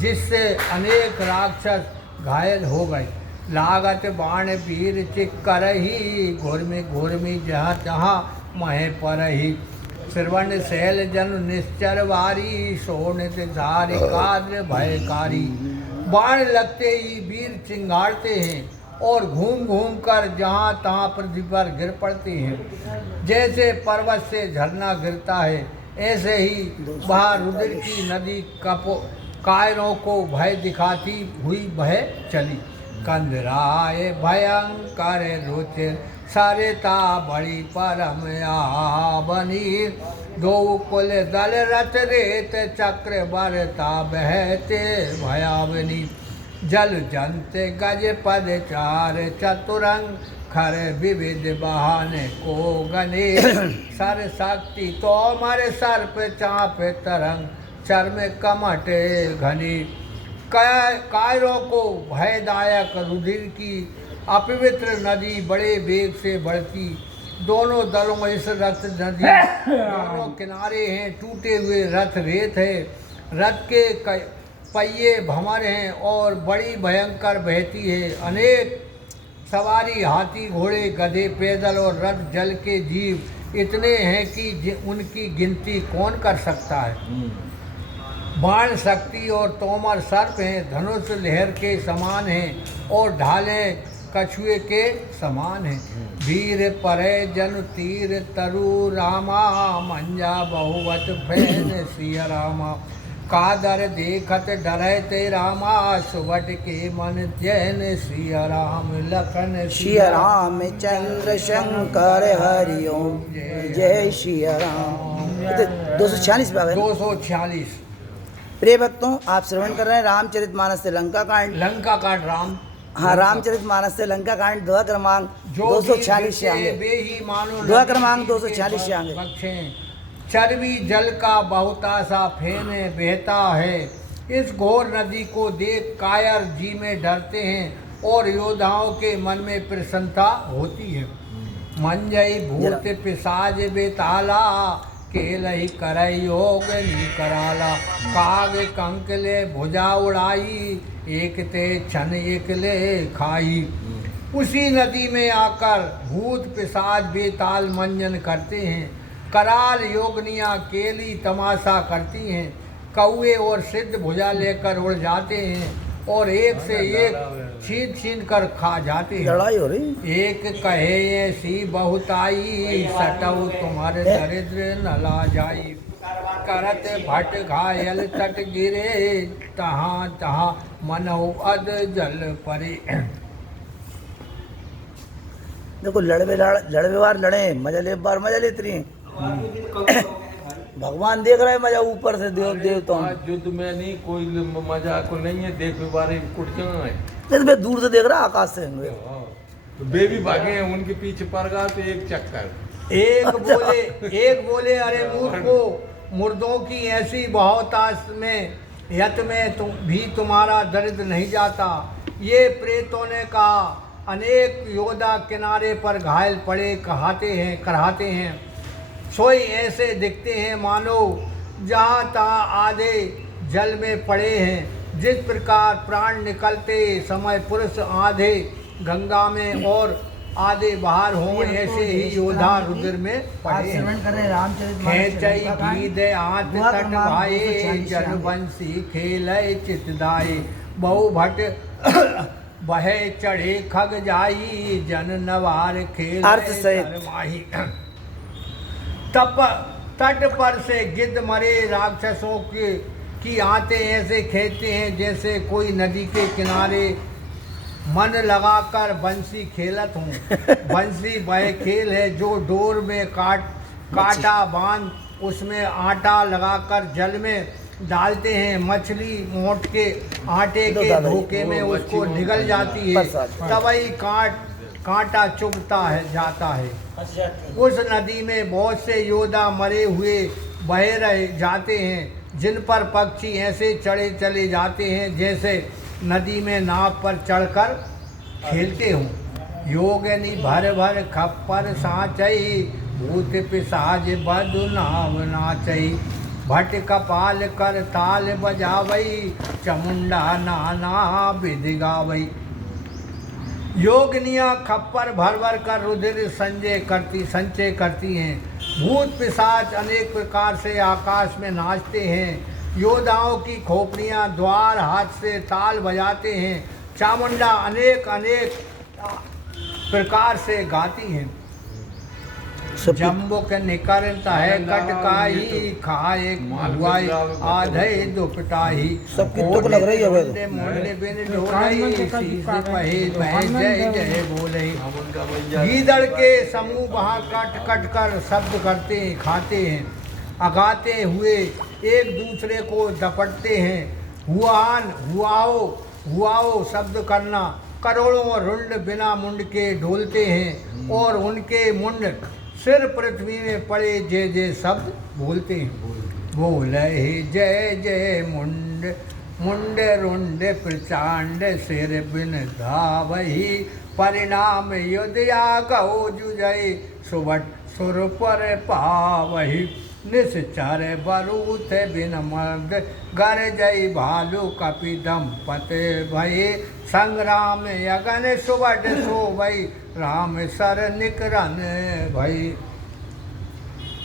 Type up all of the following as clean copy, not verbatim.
जिससे अनेक राक्षस घायल हो गए। लागत बाण वीर चिक्करही, घुर्मी जहाँ तहाँ महे परही। श्रवण शैल जन निश्चर वारी, शोणित धारि काद्र भयकारी। बाण लगते ही वीर चिंगाड़ते हैं और घूम घूम कर जहाँ तहाँ पृथ्वी पर गिर पड़ते हैं। जैसे पर्वत से झरना गिरता है, ऐसे ही वह रुद्र की नदी कायरों को भय दिखाती हुई बह चली। कंदराय भयंकर रुचिर, सरिता बड़ी परम आवनी। दो कुल दल रथ रेत, चक्र बरता बहते भयावनी। जल जंत गज पद चार, चतुरंग खर विविध बहाने को गने। सर शक्ति तोमर सर्प चाप तरंग, चर्म कमट घनी। कायरों को भयदायक रुधिर की अपवित्र नदी बड़े वेग से बढ़ती। दोनों दलों इस रथ नदी दोनों किनारे हैं, टूटे हुए रथ रेत है। रथ के पहिए भंवर हैं और बड़ी भयंकर बहती है। अनेक सवारी हाथी घोड़े गधे पैदल और रथ जल के जीव इतने हैं कि उनकी गिनती कौन कर सकता है। बाण शक्ति और तोमर सर्प हैं, धनुष लहर के समान हैं और ढालें कछुए के समान हैं। वीर परे जन तीर तरु रामा, मंजा बहुवत फैन सिया रामा। कादर देखत डरे ते रामा, सुबट के मन जैन सिया राम लखन सिया राम चंद्र शंकर हरिओम, जय सिया राम। 246 बाबा 246। प्रिय भक्तों, आप श्रवण कर रहे हैं रामचरितमानस से लंका कांड। लंका कांड राम रामचरितमानस से लंका कांड दोहा क्रमांक 246 से आगे। दोहा क्रमांक 246 से आगे। चरबी जल का बहुता सा फेने बहता है, इस घोर नदी को देख कायर जी में डरते हैं और योद्धाओं के मन में प्रसन्नता होती है। मंजई भूत पिशाच बेताला, केलहि करई योग नी कराला। काग कंकले भुजा उड़ाई, एक ते छन एकले खाई। उसी नदी में आकर भूत पिशाच बेताल मंजन करते हैं। कराल योगनियाँ केली तमाशा करती हैं। कौए और सिद्ध भुजा लेकर उड़ जाते हैं और एक से एक छीन कर खा जाते हैं। लड़ाई हो रही। एक कहे ऐसी बहुताई, सटऊ तुम्हारे दरिद्र न ला जाई। करत भट घायल तट गिरे, तहाँ तहाँ मनऊ अद जल परे। देखो लड़वे बार लड़े, मजा ले बार मजा लेती रही। भगवान देख रहे हैं मजा ऊपर से देवताओं। युद्ध में नहीं कोई मजा को नहीं है, देख बारे कुर्सियां है। मैं दूर से देख रहा आकाश से। तो बेबी भागे हैं, उनके पीछे पड़ गया तो एक चक्कर। एक बोले अरे मूर्खो, मुर्दों की ऐसी बहुताश में यत में भी तुम्हारा दरिद्र नहीं जाता। ये प्रेतों ने कहा। अनेक योद्धा किनारे पर घायल पड़े कराते हैं। सोई ऐसे दिखते हैं मानो जहाँ तहाँ आधे जल में पड़े हैं। जिस प्रकार प्राण निकलते समय पुरुष आधे गंगा में और आधे बाहर हों, ऐसे ही योद्धा रुद्र में पड़े हैं। खेचई गीदे हाथ तट भाए, जन बंसी खेलय चितदाए। बहु भट बहे चढ़े खग जाई, जन नवार खेल माही। तट पर से गिद्ध मरे राक्षसों की आते ऐसे खेलते हैं जैसे कोई नदी के किनारे मन लगाकर बंसी खेलत हूँ। बंसी वह खेल है जो डोर में काटा बांध उसमें आटा लगाकर जल में डालते हैं। मछली मोट के आटे के धोखे में उसको निगल जाती है, तभी कांटा चुभता है जाता है। उस नदी में बहुत से योद्धा मरे हुए बहे रह जाते हैं, जिन पर पक्षी ऐसे चढ़े चले जाते हैं जैसे नदी में नाव पर चढ़कर खेलते हों। योगनी भर भर खप्पर साचई, भूत पिशाच बदु नाव नाचई। भट कपाल कर ताल बजावई, चामुंडा नाना विधि गावई। योगिनियाँ खप्पर भर भर कर रुधिर संचय करती हैं। भूत पिशाच अनेक प्रकार से आकाश में नाचते हैं। योद्धाओं की खोपड़ियाँ द्वार हाथ से ताल बजाते हैं। चामुंडा अनेक अनेक प्रकार से गाती हैं। जम्बुक निकरता है कटकाई, खाए हुआई आधे दुपटाही। सबकी तुक लग रही है। मुंडे बिन ढोलई, शीश पहे बहे जय जय बोले। गीदड़ के समूह वहाँ कट कट कर शब्द करते हैं, खाते हैं, अगाते हुए एक दूसरे को दपटते हैं। हुआन हुआओ हुआओ शब्द करना। करोड़ों रुंड बिना मुंड के डोलते हैं और उनके मुंड सिर पृथ्वी में पड़े जय जय शब्द बोलते हैं। बोले जय जय मुंड मुंड रुंड प्रचांड सिर बिन धावही। परिणाम युद्धया गौ जुजय सुबट सुर पर पावही। निश्चर बरूथ बिन मर्द गर जय भालू कपि दंपते भये। संग्राम यगन सुबट सोवई राम सर निकरन भई।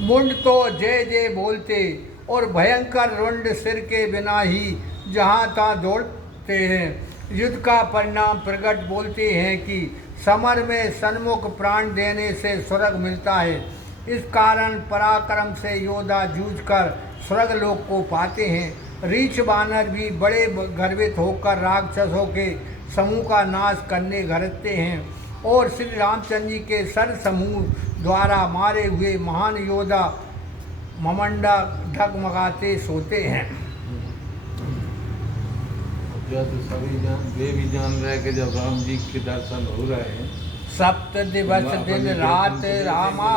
मुंड तो जय जय बोलते और भयंकर रुंड सिर के बिना ही जहाँ तहाँ दौड़ते हैं। युद्ध का परिणाम प्रकट बोलते हैं कि समर में सन्मुख प्राण देने से स्वर्ग मिलता है। इस कारण पराक्रम से योद्धा जूझकर स्वर्ग लोक को पाते हैं। रीछ बानर भी बड़े गर्वित होकर राक्षसों के समूह का नाश करने गरजते हैं और श्री रामचंद्र जी के सर समूह द्वारा मारे हुए महान योद्धा ममंडा ढगमगाते सोते हैं। सभी वे भी जान रहे कि जब राम जी के दर्शन हो रहे हैं। सप्त दिवस दिन रात रामा,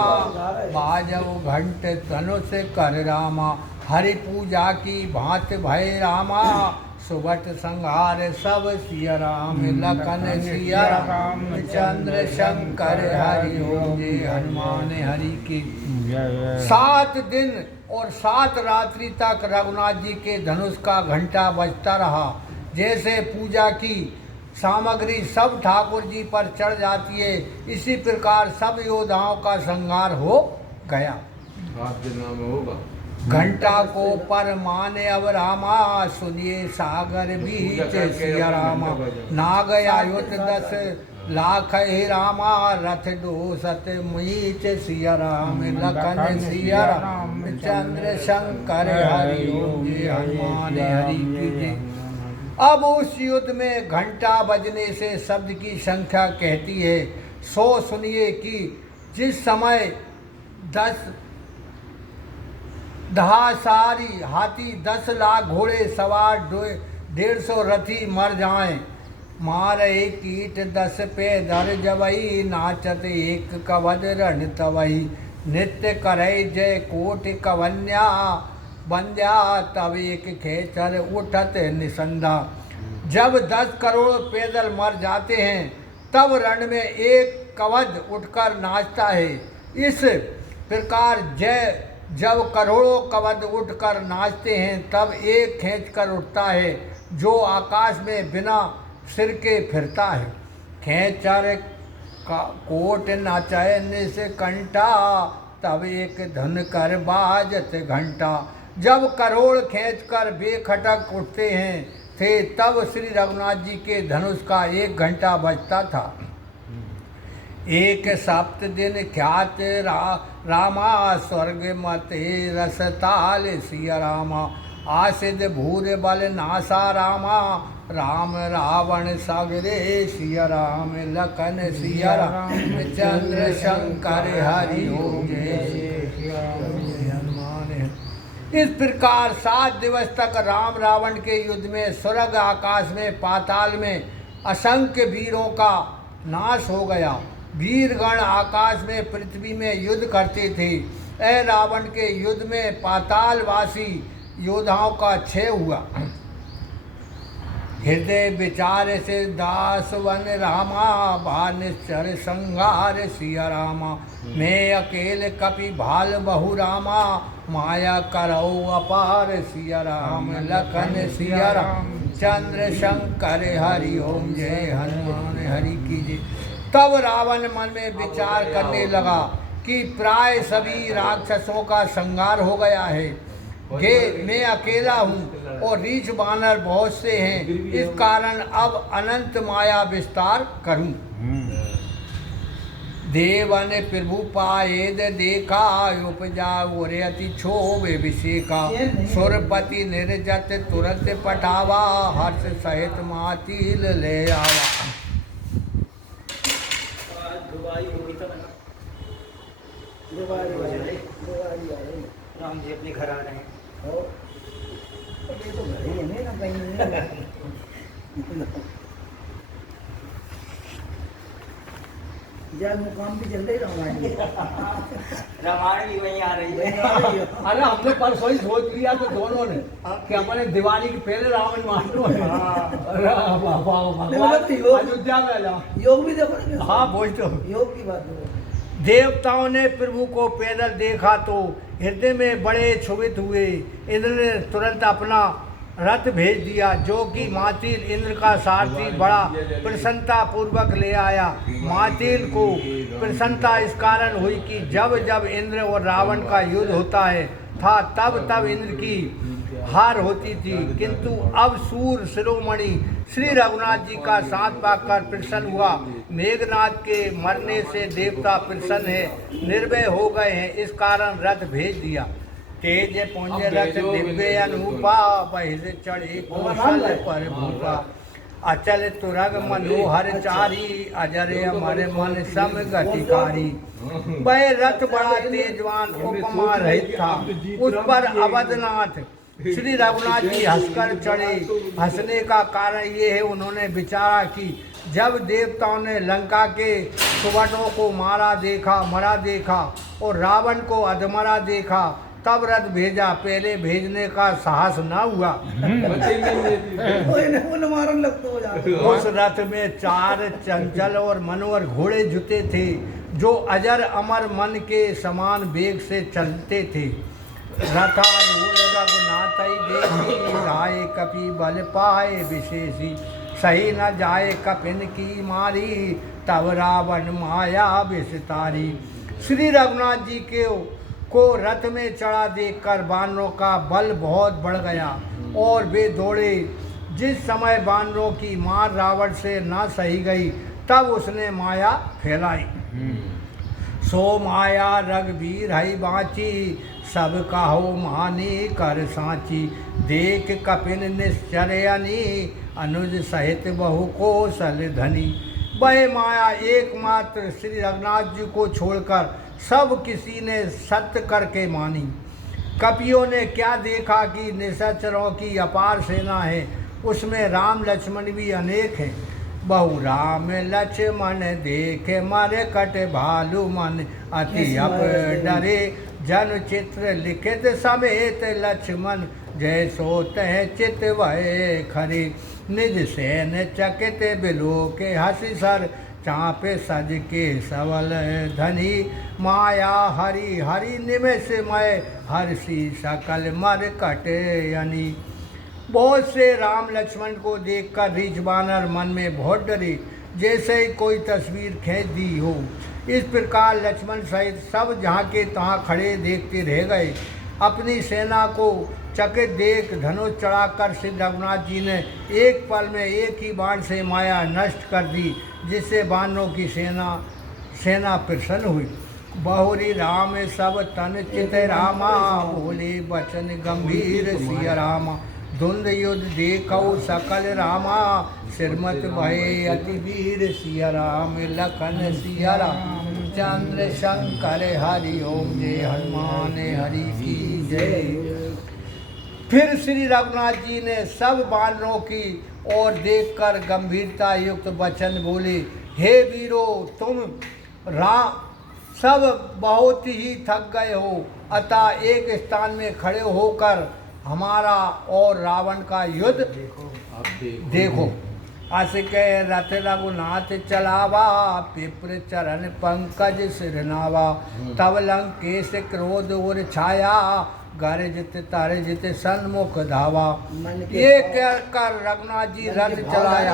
बाजव घंट धनुष कर रामा। हरि पूजा की भांत भय रामा, सुबट संहार सब सिया राम। लखन सिया रामचंद्र शंकर हरि ओम जय हनुमान हरि की। 7 दिन और 7 रात्रि तक रघुनाथ जी के धनुष का घंटा बजता रहा। जैसे पूजा की सामग्री सब ठाकुर जी पर चढ़ जाती है, इसी प्रकार सब योद्धाओं का संहार हो गया। 7 दिन में होगा। घंटा को पर माने अब रामा, सुनिए सागर बीच सिया रामा। नाग आयुत 10 लाख हे रामा, रथ 2 मीच सिया राम। लखन सिया राम चंद्र शंकर हरि ओम जय हनुमान हरि की जय। अब उस युद्ध में घंटा बजने से शब्द की संख्या कहती है। सो सुनिए कि जिस समय 10 सारी हाथी 10 लाख घोड़े सवार 150 रथी मर जाएं। मारे कीट 10 पे दर जवई, नाचत एक कवद रण तवई। नित्य करे जय कोटि कवन्या, बंध्या तब एक खेचर उठत निसंधा। जब 10 करोड़ पैदल मर जाते हैं तब रण में एक कवच उठकर नाचता है। इस प्रकार जब करोड़ों कवच उठकर नाचते हैं तब एक खींचकर उठता है जो आकाश में बिना सिर के फिरता है। खेचर कोट नाचाए निस कंठा, तब एक धन कर बाजत घंटा। जब करोड़ खींचकर बेखटक उठते हैं थे तब श्री रघुनाथ जी के धनुष का 1 घंटा बजता था। 1 सप्त दिन ख्यात रामा, स्वर्ग मते रसताल सिया रामा। आसिद भूर बल नासा रामा, राम रावण सगरे सिया राम। लखन सिया राम चंद्र शंकर हरि ओम जय हनुमान। इस प्रकार 7 दिवस तक राम रावण के युद्ध में स्वर्ग आकाश में पाताल में असंख्य वीरों का नाश हो गया। वीरगण आकाश में पृथ्वी में युद्ध करते थे। ऐ रावण के युद्ध में पातालवासी योद्धाओं का क्षय हुआ। हृदय विचार से दास वन रामा, भानिश्चर संहार सिया रामा। मैं अकेले कपि भाल बहु रामा, माया करो अपार सिया राम लखन सिया राम चंद्र शंकर हरि ओम जय हनुमान हरि की जय। तब रावण मन में विचार करने लगा कि प्राय सभी राक्षसों का संहार हो गया है, मैं अकेला हूँ और रीछ बानर बहुत से हैं, इस कारण अब अनंत माया विस्तार करूँ। देवन प्रभु पाएद देखा उपजा ओरे अति क्षोभ विषेका सुरपति निर्जत तुरंत पठावा हर्ष सहित मातील ले आवा। राम जी अपने घर आ रहे हैं। ये तो घर ही है ना, कहीं यार मुकाम भी चल रही रामायण भी वहीं आ रही है। अरे हमने परसों ही सोच लिया तो दोनों ने कि अपने दिवाली के पहले रावण मार लो। अयोध्या में जा योग भी देखो। हाँ बोझ तो योग की बात हो। देवताओं ने प्रभु को पैदल देखा तो हृदय में बड़े क्षुभित हुए। इंद्र ने तुरंत अपना रथ भेज दिया, जो कि मातील इंद्र का सारथी बड़ा प्रसन्नता पूर्वक ले आया। मातील को प्रसन्नता इस कारण हुई कि जब जब इंद्र और रावण का युद्ध होता है था तब तब इंद्र की हार होती थी, किंतु अब सूर शिरोमणि श्री रघुनाथ जी का साथ पाकर प्रसन्न हुआ। मेघनाथ के मरने से देवता प्रसन्न है, निर्भय हो गए हैं, इस कारण रथ भेज दिया। तेज पुंज रथ दिव्य अनूपा बहिर चढ़े कौशल पर भूपा अचल तुरग मनोहर चारी अजरे अमर मन सम गतिकारी। वह रथ बड़ा तेजवान उपमा रहित था, उस पर अवधनाथ श्री रघुनाथ जी हंसकर चढ़े। हंसने का कारण ये है, उन्होंने विचारा कि जब देवताओं ने लंका के सुवटों को मरा देखा और रावण को अधमरा देखा तब रथ भेजा, पहले भेजने का साहस न हुआ। उस रथ में 4 चंचल और मनोहर घोड़े जुते थे, जो अजर अमर मन के समान वेग से चलते थे। रथारूढ़ रघुनाथ देखी राय कपि बल पाए विशेषी सही न जाए कपिन की मारी तब रावण माया विस्तारी। श्री रघुनाथ जी को रथ में चढ़ा देखकर बानरों का बल बहुत बढ़ गया और वे दौड़े। जिस समय बानरों की मार रावण से न सही गई तब उसने माया फैलाई। सो माया रघुवीर हई बाँची सब कहो मानी कर साची देख कपिन निश्चर्यनी अनुज सहित बहु कौशल धनी। वह माया एकमात्र श्री रघुनाथ जी को छोड़कर सब किसी ने सत्य करके मानी। कपियों ने क्या देखा कि निशाचरों की अपार सेना है, उसमें राम लक्ष्मण भी अनेक हैं। बहु राम लक्ष्मण देखे मर कट भालू मन अति अप डरे जन चित्र लिखित समेत लक्ष्मण जय सोत है चित वह खरे निज सेन चकित बिलो के हसी सर चापे सज के सबल धनी माया हरि हरि निमेष मय हर्षि सकल मर कटे यानी। बहुत से राम लक्ष्मण को देखकर रीछ बानर मन में बहुत डरे, जैसे ही कोई तस्वीर खींच दी हो। इस प्रकार लक्ष्मण सहित सब जहाँ के तहाँ खड़े देखते रह गए। अपनी सेना को चकित देख धनुष चढ़ाकर श्री रघुनाथ जी ने एक पल में एक ही बाण से माया नष्ट कर दी, जिससे बानरों की सेना प्रसन्न हुई। बहुरी राम सब तन चित रामा बोले बचन गंभीर सिया रामा धुंध युद्ध देखो सकल रामा सिरमत भय अति वीर सिया राम लखन सिया राम चंद्र शंकर हरि ओम जय हनुमान हरि की जय। फिर श्री रघुनाथ जी ने सब बानरों की ओर देखकर गंभीरता युक्त वचन बोले, हे वीरों, तुम सब बहुत ही थक गए हो, अतः एक स्थान में खड़े होकर हमारा और रावण का युद्ध देखो। अस के रथ रघुनाथ चलावा, पिपर चरण पंकज सिरनावा। तब लंकेश क्रोध उर छाया, गर्जित तरजित सन्मुख धावा। ये कर रघुनाथ जी रथ चलाया,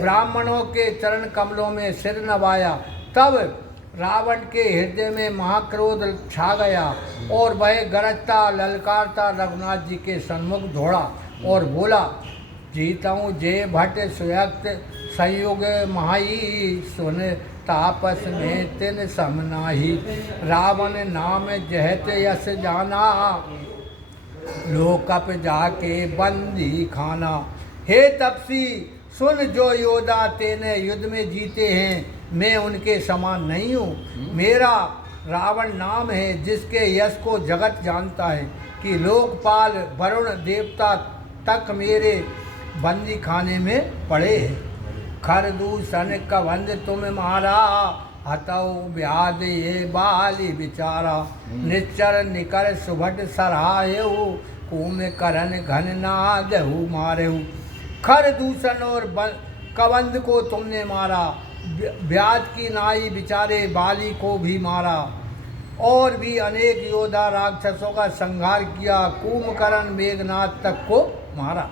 ब्राह्मणों के चरण कमलों में सिर नवाया। तब रावण के हृदय में महाक्रोध छा गया और वह गरजता ललकारता रघुनाथ जी के सन्मुख दौड़ा और बोला, जीताऊँ जय भट्ट सुयक्त संयुग महाई, सुन तापस में तिन समनाही। रावण नाम जहत यस जाना, लोकप जाके बंदी खाना। हे तपसी सुन, जो योद्धा तेने युद्ध में जीते हैं, मैं उनके समान नहीं हूँ। मेरा रावण नाम है, जिसके यश को जगत जानता है कि लोकपाल वरुण देवता तक मेरे बंदी खाने में पड़े हैं। खरदूषण कबंध तुम मारा, हतौ व्याध ये बाली बिचारा। निच्चर निकर सुभट सरायहु, कुम करन घन नादहु मारेहु। खरदूषण और कबंध को तुमने मारा, व्याध की नाई बिचारे बाली को भी मारा, और भी अनेक योद्धा राक्षसों का संहार किया, कुंभकर्ण मेघनाथ तक को मारा।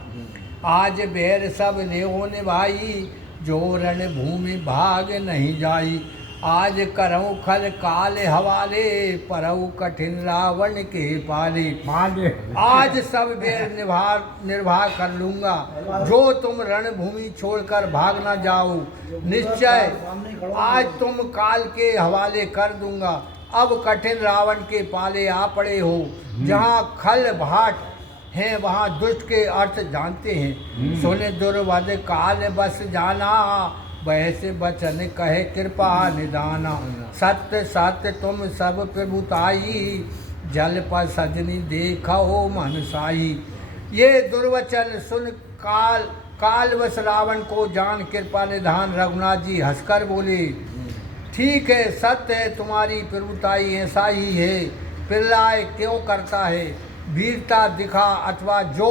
आज बैर सब नेहो निभाई, जो रण भूमि भाग नहीं जाई। आज करऊँ खल काल हवाले, परऊ कठिन रावण के पाले। आज सब बैर निर्वाह कर लूँगा, जो तुम रणभूमि छोड़कर भाग न जाओ। निश्चय आज तुम काल के हवाले कर दूंगा। अब कठिन रावण के पाले आ पड़े हो। जहाँ खल भाट हैं वहाँ दुष्ट के अर्थ जानते हैं। सुने दुर्वध काल बस जाना, वैसे बचन कहे कृपा निदाना। सत्य सत्य तुम सब प्रभुताई, जल पर सजनी देखो मन साई। ये दुर्वचन सुन कालवश रावण को जान कृपा निधान रघुनाथ जी हंसकर बोले, ठीक है, सत्य है, तुम्हारी प्रभुताई ऐसा ही है। प्रलय क्यों करता है, वीरता दिखा अथवा जो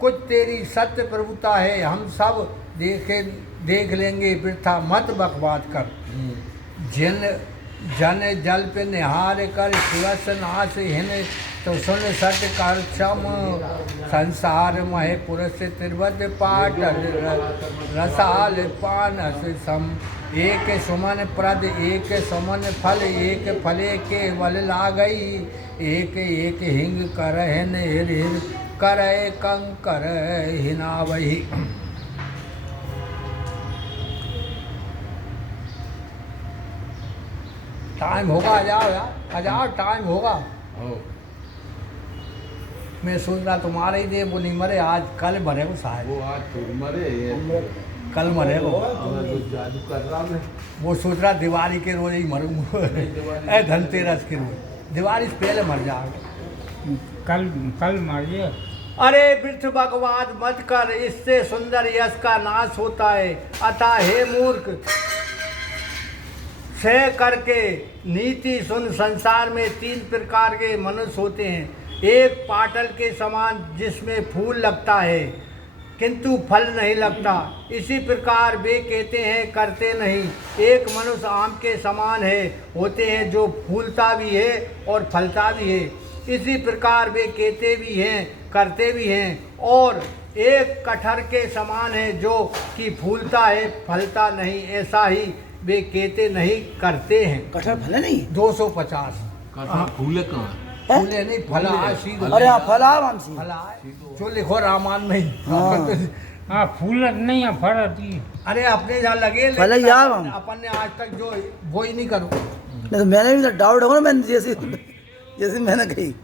कुछ तेरी सत्य प्रभुता है, हम सब देख लेंगे, वृथा मत बकवाद कर। जिन जन जल पे निहार कर शिवस नाश हिन, तो सुन सत कर क्षम। संसार मह पुरुष तिरवत पाट, रसाल पानस सम। एक सुमन प्रद एक सुमन फल, एक फले के वल लागई। एक एक हिंग करहन हिर हिर, करे कंकर हिनावही। टाइम होगा, आ जाओ यार, आ जाओ, टाइम होगा। मैं सोच रहा तुम्हारे ही दे वो नहीं मरे, आज कल मरे को शायद। वो आज तो मरे, ये कल मरे को। जादू कर रहा मैं। वो सोच रहा दिवाली के रोज ही मरूंगा, धनतेरस के रोज। दिवाली से पहले मर जाओगे। कल मारिए। अरे वृथ बकवाद मत कर, इससे सुंदर यश का नाश होता है। अतः हे मूर्ख, सह करके नीति सुन। संसार में 3 प्रकार के मनुष्य होते हैं। एक पाटल के समान जिसमें फूल लगता है किंतु फल नहीं लगता, इसी प्रकार वे कहते हैं करते नहीं। एक मनुष्य आम के समान है होते हैं, जो फूलता भी है और फलता भी है। इसी प्रकार वे कहते भी हैं करते भी हैं। और एक कटहर के समान है, जो कि फूलता है फलता नहीं, ऐसा ही वे कहते नहीं करते हैं। कटहर फले नहीं 250 फूले कहाँ? फूले नहीं फला। अरे हाँ फला वामसी फला जो लिखो रामायण में ही। हाँ फूल नहीं है, फल आती। अरे अपने जहाँ लगे फल ही यार हम। अपन ने आज तक जो वो ही नहीं करो। नहीं तो मैंने भी डाउट होगा ना, मैंने जैसे मैंने कही